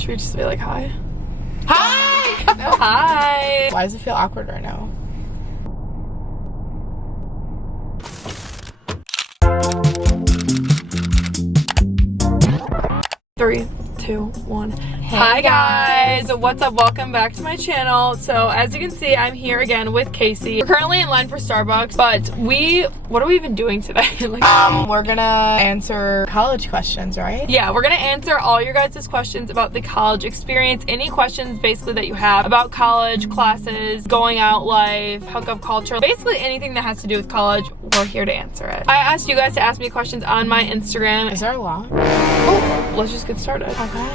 Should we just be like, hi? Hi! No, hi! Why does it feel awkward right now? Three, two, one. Hey Hi guys! What's up? Welcome back to my channel. So as you can see, I'm here again with Casey. We're currently in line for Starbucks, but what are we even doing today? We're gonna answer college questions, right? Yeah, we're gonna answer all your guys' questions about the college experience. Any questions basically that you have about college, classes, going out life, hookup culture, basically anything that has to do with college, we're here to answer it. I asked you guys to ask me questions on my Instagram. Is there a law? Oh, let's just get started. Okay.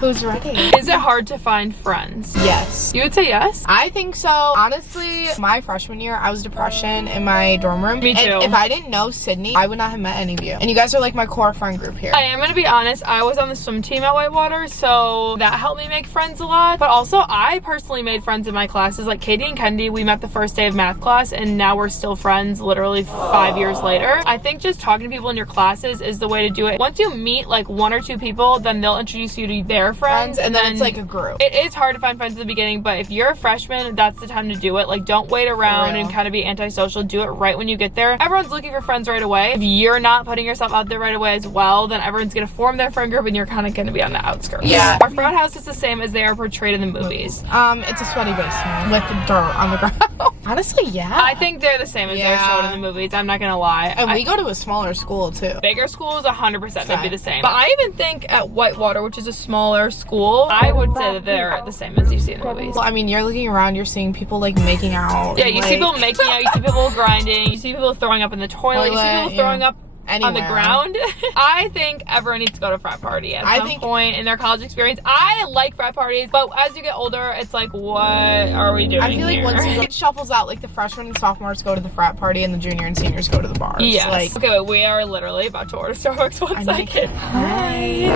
Who's ready? Is it hard to find friends? Yes. You would say yes? I think so. Honestly, my freshman year, I was depression in my dorm room. Me too. And if I didn't know Sydney, I would not have met any of you. And you guys are like my core friend group here. I am gonna be honest, I was on the swim team at Whitewater, so that helped me make friends a lot. But also, I personally made friends in my classes. Like Katie and Kendi, we met the first day of math class, and now we're still friends literally 5 years later. I think just talking to people in your classes is the way to do it. Once you meet like 1 or 2 people, then they'll introduce you to their friends, And then it's like a group. It is hard to find friends at the beginning, but if you're a freshman, that's the time to do it. Like, don't wait around and kind of be antisocial. Do it right when you get there. Everyone's looking for friends right away. If you're not putting yourself out there right away as well, then everyone's gonna form their friend group and you're kind of gonna be on the outskirts. Yeah. Our frat house is the same as they are portrayed in the movies. It's a sweaty basement with dirt on the ground. Honestly, yeah. I think they're the same as they're shown in the movies. I'm not gonna lie. And we go to a smaller school too. Bigger schools 100% would be the same. But I even think at Whitewater, which is a smaller school, I would say that they're the same as you see in the movies. Well, I mean, you're looking around, you're seeing people like making out. Yeah, you see people making out, you see people grinding, you see people throwing up in the toilet, you see people throwing up anywhere on the ground. I think everyone needs to go to a frat party at some point in their college experience. I like frat parties, but as you get older, it's like, what are we doing I feel like here? once it shuffles out, like the freshmen and sophomores go to the frat party and the junior and seniors go to the bars. Yes. Like, okay, wait, we are literally about to order Starbucks. One second. Hi.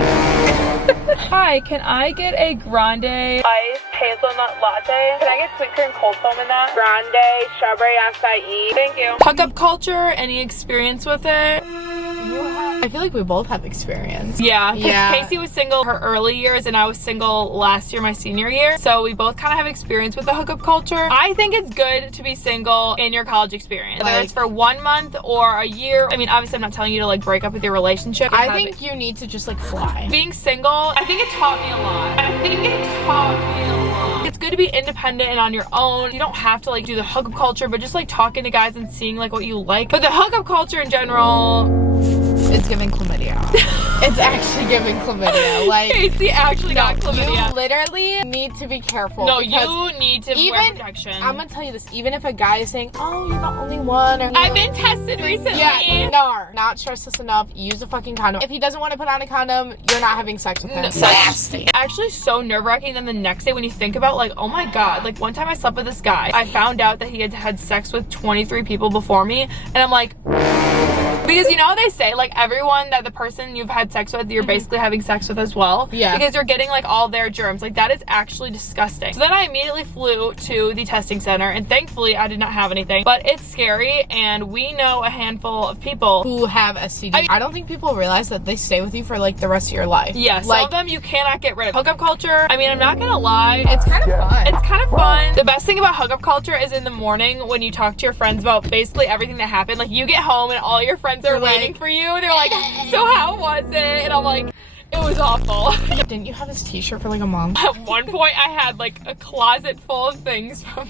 Hi, can I get a grande iced hazelnut latte? Can I get sweet cream cold foam in that? Grande strawberry acai. Thank you. Hookup culture, any experience with it? I feel like we both have experience. Yeah, because Casey was single her early years and I was single last year, my senior year. So we both kind of have experience with the hookup culture. I think it's good to be single in your college experience. Whether it's for 1 month or a year. I mean, obviously I'm not telling you to like break up with your relationship. I think you need to just like fly. Being single, I think it taught me a lot. It's good to be independent and on your own. You don't have to like do the hookup culture, but just like talking to guys and seeing like what you like. But the hookup culture in general, it's giving chlamydia. It's actually giving chlamydia. Like, Casey actually got chlamydia. You literally need to be careful. No, you need to wear protection. I'm gonna tell you this, even if a guy is saying, oh, you're the only one. Or, I've been tested recently. Yeah, no, not stress this enough. Use a fucking condom. If he doesn't want to put on a condom, you're not having sex with him. Nasty. Actually so nerve-wracking. Then the next day when you think about like, oh my God, like one time I slept with this guy. I found out that he had had sex with 23 people before me. And I'm like, because you know how they say like everyone that the person you've had sex with, you're basically having sex with as well. Yeah. Because you're getting like all their germs. Like that is actually disgusting. So then I immediately flew to the testing center and thankfully I did not have anything. But it's scary and we know a handful of people who have STDs. I don't think people realize that they stay with you for like the rest of your life. Yeah, some of them you cannot get rid of. Hookup culture, I mean, I'm not gonna lie. It's kind of fun. It's kind of fun. The best thing about hookup culture is in the morning when you talk to your friends about basically everything that happened. Like you get home and all your friends are waiting for you. They're like, so how was it? And I'm like, it was awful. Didn't you have this t-shirt for like a month? At one point I had like a closet full of things from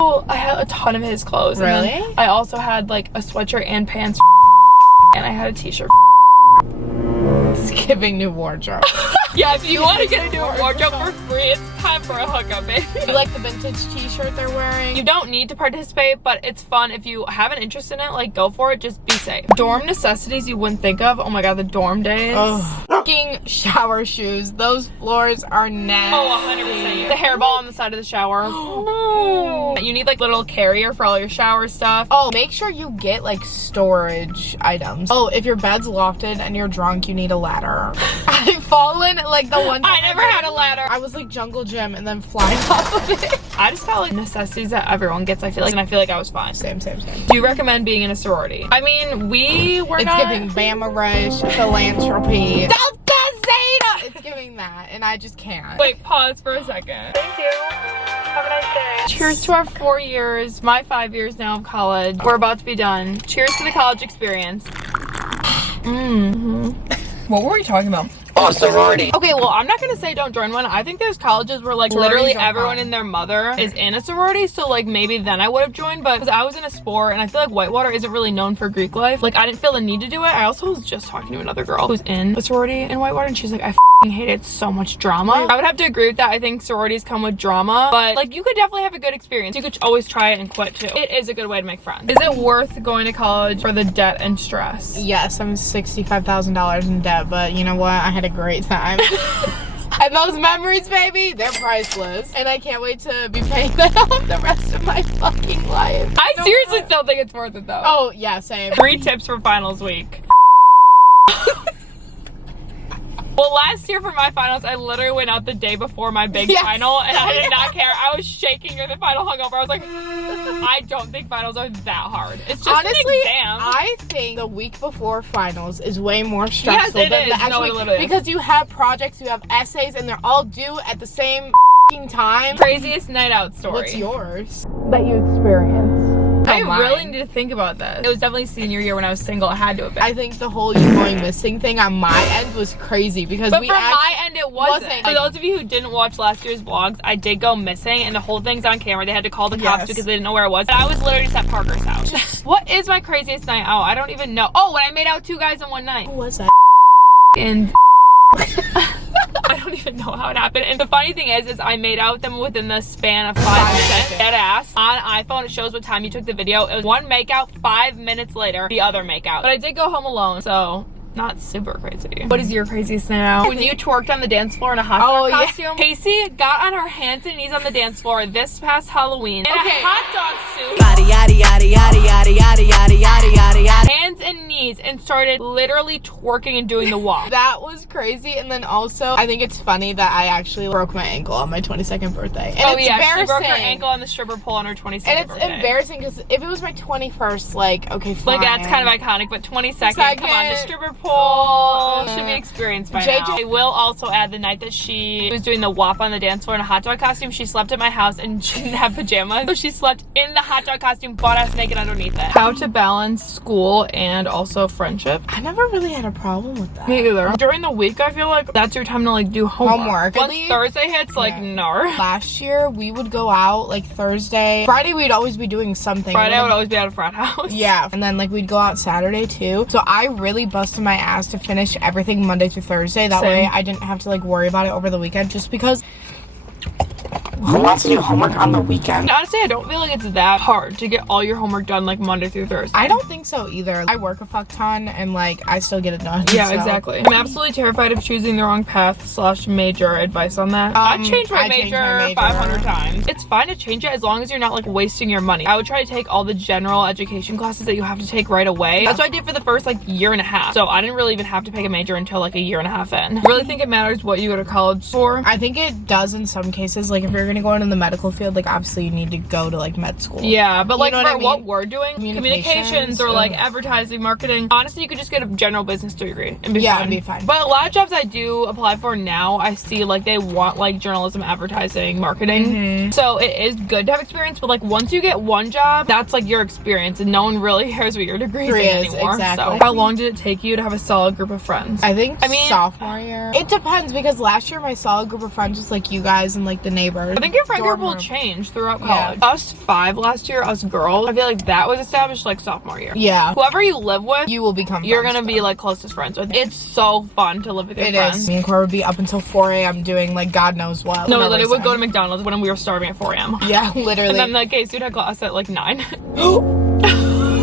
I had a ton of his clothes. Really? And then I also had like a sweatshirt and pants and I had a t-shirt. It's giving new wardrobe. Yeah, if you want to get a new wardrobe for free, it's time for a hookup, baby. You like the vintage t-shirt they're wearing? You don't need to participate, but it's fun. If you have an interest in it, like go for it, just be safe. Dorm necessities you wouldn't think of. Oh my God, the dorm days. Oh. Fucking shower shoes. Those floors are nasty. Oh, 100%. The hairball on the side of the shower. You need like little carrier for all your shower stuff. Oh, make sure you get like storage items. Oh, if your bed's lofted and you're drunk, you need a ladder. I've fallen like the one time I never had a ladder. I was like jungle gym and then flying off of it. I just felt like necessities that everyone gets, I feel like, and I feel like I was fine. Same. Do you recommend being in a sorority? I mean, we were It's giving Bama Rush, philanthropy. Delta insane. It's giving that, and I just can't. Wait, pause for a second. Thank you. Have a nice day. Cheers to our 4 years, my 5 years now of college. We're about to be done. Cheers to the college experience. What were we talking about? Oh, sorority. Okay, well, I'm not gonna say don't join one. I think there's colleges where like literally everyone and their mother is in a sorority, so like maybe then I would have joined, but because I was in a sport and I feel like Whitewater isn't really known for Greek life, like I didn't feel the need to do it. I also was just talking to another girl who's in a sorority in Whitewater, and she's like, I hate it, so much drama. I would have to agree with that. I think sororities come with drama, but like you could definitely have a good experience. You could always try it and quit too. It is a good way to make friends. Is it worth going to college for the debt and stress? Yes, I'm $65,000 in debt, but you know what? I had a great time. And those memories, baby, they're priceless. And I can't wait to be paying that off the rest of my fucking life. I seriously still think it's worth it though. Oh, yeah, same. 3 tips for finals week. Well, last year for my finals, I literally went out the day before my big final, and I did not care. I was shaking during the final hungover. I was like, I don't think finals are that hard. It's just honestly, an exam. I think the week before finals is way more stressful than the actual week, literally is. Because you have projects, you have essays, and they're all due at the same time. Craziest night out story. What's yours that you experienced? I really need to think about this. It was definitely senior year when I was single. I had to have been. I think the whole you going missing thing on my end was crazy because but from my end it wasn't. For Like, those of you who didn't watch last year's vlogs, I did go missing and the whole thing's on camera. They had to call the cops because they didn't know where I was. And I was literally just at Parker's house. What is my craziest night out? I don't even know. Oh, when I made out 2 guys in one night. Who was that? And I don't even know how it happened. And the funny thing is I made out with them within the span of 5 minutes. Dead ass. On iPhone, it shows what time you took the video. It was one makeout, 5 minutes later, the other makeout. But I did go home alone, so not super crazy. What is your craziest night out? When you twerked on the dance floor in a hot dog costume. Casey got on her hands and knees on the dance floor this past Halloween in a hot dog suit. Hands and knees, and started literally twerking and doing the walk. That was crazy. And then also, I think it's funny that I actually broke my ankle on my 22nd birthday. And it's she broke her ankle on the stripper pole on her 22nd birthday. And it's embarrassing because if it was my 21st, like, okay, fine. Like, that's kind of iconic, but 22nd, come on, the stripper pole should be experienced by now. I will also add the night that she was doing the WAP on the dance floor in a hot dog costume. She slept at my house and she didn't have pajamas, so she slept in the hot dog costume, butt-ass naked underneath it. How to balance school and also friendship. I never really had a problem with that. Me either. During the week, I feel like that's your time to like do homework. Once really? Thursday hits, like, no. Last year, we would go out like Thursday. Friday, we'd always be doing something. Friday, I would always be at a frat house. Yeah. And then like we'd go out Saturday too. So I really busted my ass to finish everything Monday through Thursday. That way I didn't have to like worry about it over the weekend, just because. Who wants to do homework on the weekend? Honestly, I don't feel like it's that hard to get all your homework done like Monday through Thursday. I don't think so either. I work a fuck ton and like I still get it done. Yeah, exactly. I'm absolutely terrified of choosing the wrong path / major. Advice on that? I changed my major 500 times. It's fine to change it as long as you're not like wasting your money. I would try to take all the general education classes that you have to take right away. That's what I did for the first like year and a half. So I didn't really even have to pick a major until like a year and a half in. Really think it matters what you go to college for? I think it does in some cases. Like if you're gonna go into the medical field, like obviously you need to go to like med school. Yeah, but like for what mean? we're doing, communications or like advertising, marketing, honestly you could just get a general business degree and be fine. It'd be fine. But a lot of jobs I do apply for now, I see like they want like journalism, advertising, marketing. So it is good to have experience, but like once you get one job, that's like your experience and no one really cares what your degree is anymore. Exactly. So how long did it take you to have a solid group of friends? I mean sophomore year. It depends because last year my solid group of friends was like you guys and like the neighbors. I think your friend group will change throughout college. Us 5 last year, us girls, I feel like that was established like sophomore year. Yeah. Whoever you live with, you will become you're gonna be like closest friends with. It's so fun to live with your friends. Me and Cora would be up until 4 a.m. doing like God knows what. No, literally would go to McDonald's when we were starving at 4 a.m. Yeah, literally. And then the case you'd have class at like 9.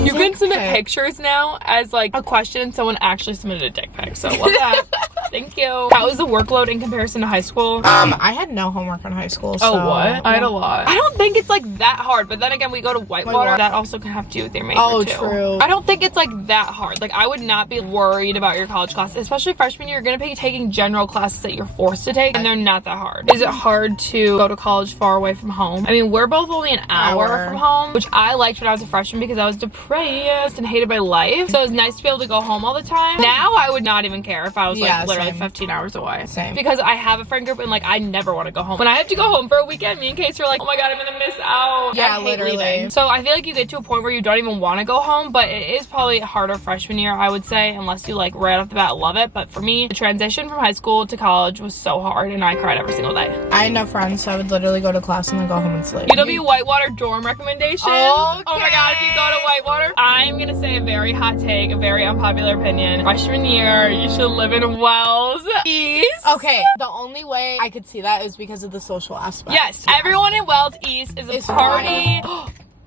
You can submit pictures now as like a question and someone actually submitted a dick pic, so love that. Thank you. How was the workload in comparison to high school? I had no homework in high school. So. Oh, what? I had a lot. I don't think it's like that hard, but then again, we go to Whitewater. That also can have to do with your major too. True. I don't think it's like that hard. Like I would not be worried about your college classes, especially freshman year. You're gonna be taking general classes that you're forced to take, and they're not that hard. Is it hard to go to college far away from home? I mean, we're both only an hour from home, which I liked when I was a freshman because I was depressed and hated my life. So it was nice to be able to go home all the time. Now I would not even care if I was like literally literally same. 15 hours away. Same. Because I have a friend group and like I never want to go home. When I have to go home for a weekend, me and Casey are like, oh my god, I'm gonna miss out. Yeah, I hate literally. leaving. So I feel like you get to a point where you don't even want to go home, but it is probably harder freshman year, I would say, unless you like right off the bat love it. But for me, the transition from high school to college was so hard and I cried every single day. I had no friends, so I would literally go to class and then go home and sleep. UW Whitewater dorm recommendations. Okay. Oh my god, if you go to Whitewater, I'm gonna say a very hot take, a very unpopular opinion. Freshman year, you should live in Wells East. Okay, the only way I could see that is because of the social aspect. Yes, everyone in Wells East is a It's party.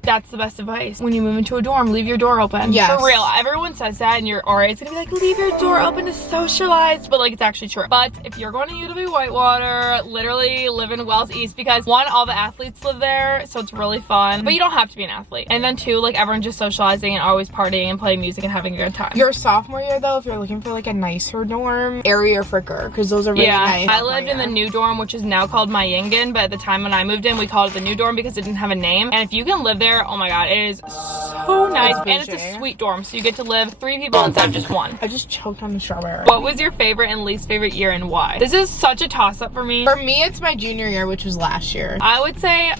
That's the best advice. When you move into a dorm, leave your door open. Yes. For real. Everyone says that and your RA is gonna be like, leave your door open to socialize. But like, it's actually true. But if you're going to UW Whitewater, literally live in Wells East because one, all the athletes live there. So it's really fun. But you don't have to be an athlete. And then two, like everyone's just socializing and always partying and playing music and having a good time. Your sophomore year though, if you're looking for like a nicer dorm, Airy or Fricker, because those are really nice. I lived in the new dorm, which is now called Mayingen, but at the time when I moved in, we called it the new dorm because it didn't have a name. And if you can live there, oh my god, it is so nice. And it's a sweet dorm, so you get to live 3 people instead of just 1. I just choked on the strawberry. What was your favorite and least favorite year and why? This is such a toss-up for me. For me, it's my junior year, which was last year. I would say,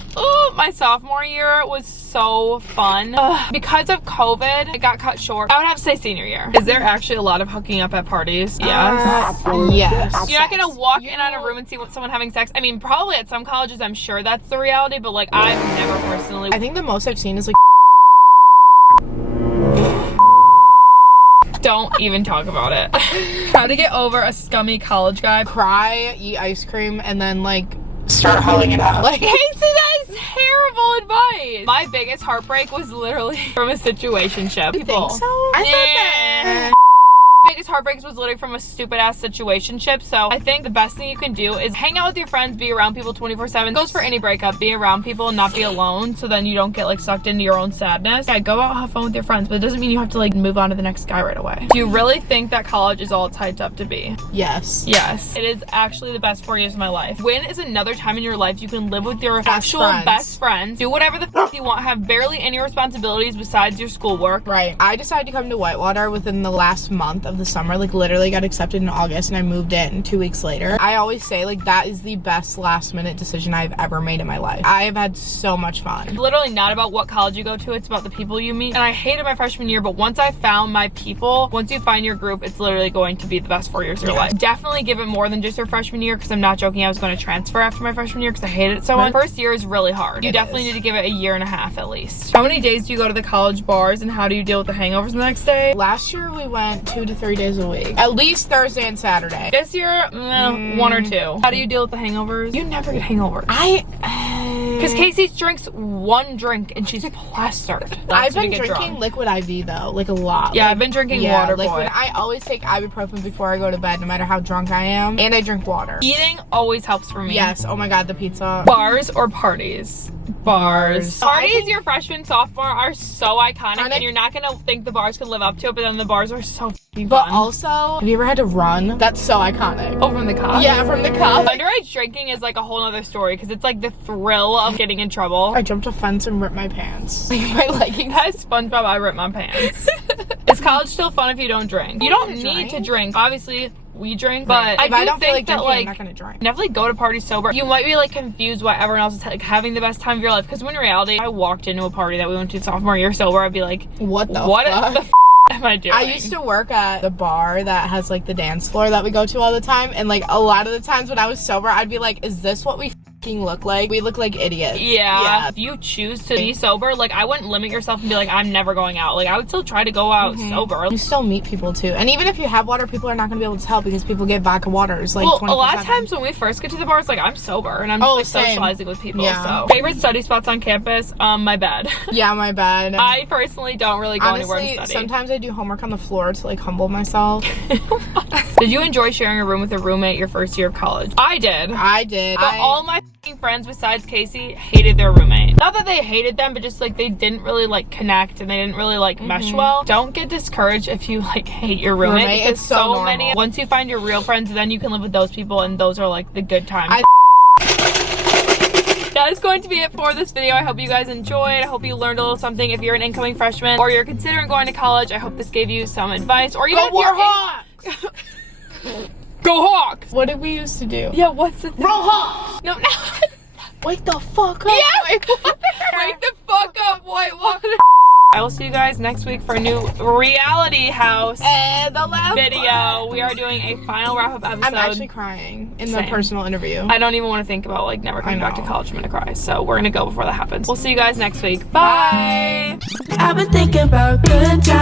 my sophomore year was so fun. Because of COVID, it got cut short. I would have to say senior year. Is there actually a lot of hooking up at parties? Yes. Yes. You're not gonna walk in on a room and see someone having sex. I mean, probably at some colleges, I'm sure that's the reality, but like, I've never personally. I think the most I've seen is like. Don't even talk about it. How to get over a scummy college guy. Cry, eat ice cream, and then like Start hauling it out. Like, Casey, that is terrible advice. My biggest heartbreak was literally from a situationship. You think so? I thought that. Biggest heartbreaks was literally from a stupid ass situationship. So I think the best thing you can do is hang out with your friends, be around people 24/7. Goes for any breakup, be around people and not be alone, so then you don't get like sucked into your own sadness. Yeah, go out, have fun with your friends, but it doesn't mean you have to like move on to the next guy right away. Do you really think that college is all it's hyped up to be? Yes. Yes, it is actually the best 4 years of my life. When is another time in your life you can live with your best friends, do whatever the f you want, have barely any responsibilities besides your schoolwork. Right. I decided to come to Whitewater within the last month of the summer. Like literally got accepted in August and I moved in 2 weeks later. I always say like that is the best last minute decision I've ever made in my life. I have had so much fun. It's literally not about what college you go to, it's about the people you meet. And I hated my freshman year, but once I found my people, once you find your group, it's literally going to be the best 4 years of your life. Definitely give it more than just your freshman year, because I'm not joking, I was going to transfer after my freshman year because I hated it so much. First year is really hard. You definitely need to give it 1.5 years at least. How many days do you go to the college bars and how do you deal with the hangovers the next day? Last year we went 2 to 3 days a week. At least Thursday and Saturday. This year, 1 or 2. How do you deal with the hangovers? You never get hangovers. Because Casey drinks 1 drink and she's plastered. I've been drinking liquid IV though, like a lot. Yeah, I've been drinking water, like boy. when I always take ibuprofen before I go to bed, no matter how drunk I am, and I drink water. Eating always helps for me. Yes. Oh my god, the pizza. Bars or parties? Bars. Parties your freshman, sophomore are so iconic, and you're not gonna think the bars can live up to it, but then the bars are so fun. But also, have you ever had to run? That's so iconic. Oh, from the cup? Yeah, from the cup. Underage drinking is like a whole other story, because it's like the thrill of getting in trouble. I jumped a fence and ripped my pants. Like my leggings. That is SpongeBob, I ripped my pants. Is college still fun if you don't drink? You don't need to drink. Obviously, we drink, but if I don't feel like that drinking, I'm not gonna drink. Definitely go to parties sober. You might be like confused why everyone else is like having the best time of your life, because when in reality, I walked into a party that we went to sophomore year sober, I'd be like, what the f am I doing? I used to work at the bar that has like the dance floor that we go to all the time, and like a lot of the times when I was sober, I'd be like, is this what we look like? We look like idiots. Yeah. If you choose to be sober, like I wouldn't limit yourself and be like, I'm never going out. Like I would still try to go out sober. You still meet people too, and even if you have water, people are not gonna be able to tell because people get vodka waters. Like, well, a lot of times when we first get to the bars, like I'm sober and I'm just like socializing with people. So favorite study spots on campus? My bed. Yeah, my bed. I personally don't really go anywhere to study. Sometimes I do homework on the floor to like humble myself. Did you enjoy sharing a room with a roommate your first year of college? I did. But all my friends besides Casey hated their roommate. Not that they hated them, but just like they didn't really like connect and they didn't really like mesh well. Don't get discouraged if you like hate your roommate. It's so many. Once you find your real friends, then you can live with those people, and those are like the good times. That is going to be it for this video. I hope you guys enjoyed. I hope you learned a little something. If you're an incoming freshman or you're considering going to college, I hope this gave you some advice. Or even if you're Go Hawks! What did we used to do? Yeah, what's the thing? Roll Hawks! No, no. Wake the fuck up. Yeah. Whitewater. Wake the fuck up, Whitewater. I will see you guys next week for a new reality house And the last video. one. We are doing a final wrap-up episode. I'm actually crying in the Same. personal interview. I don't even want to think about like never coming back to know. college. I'm gonna cry. So we're gonna go before that happens. We'll see you guys next week. Bye. I've been thinking about good times.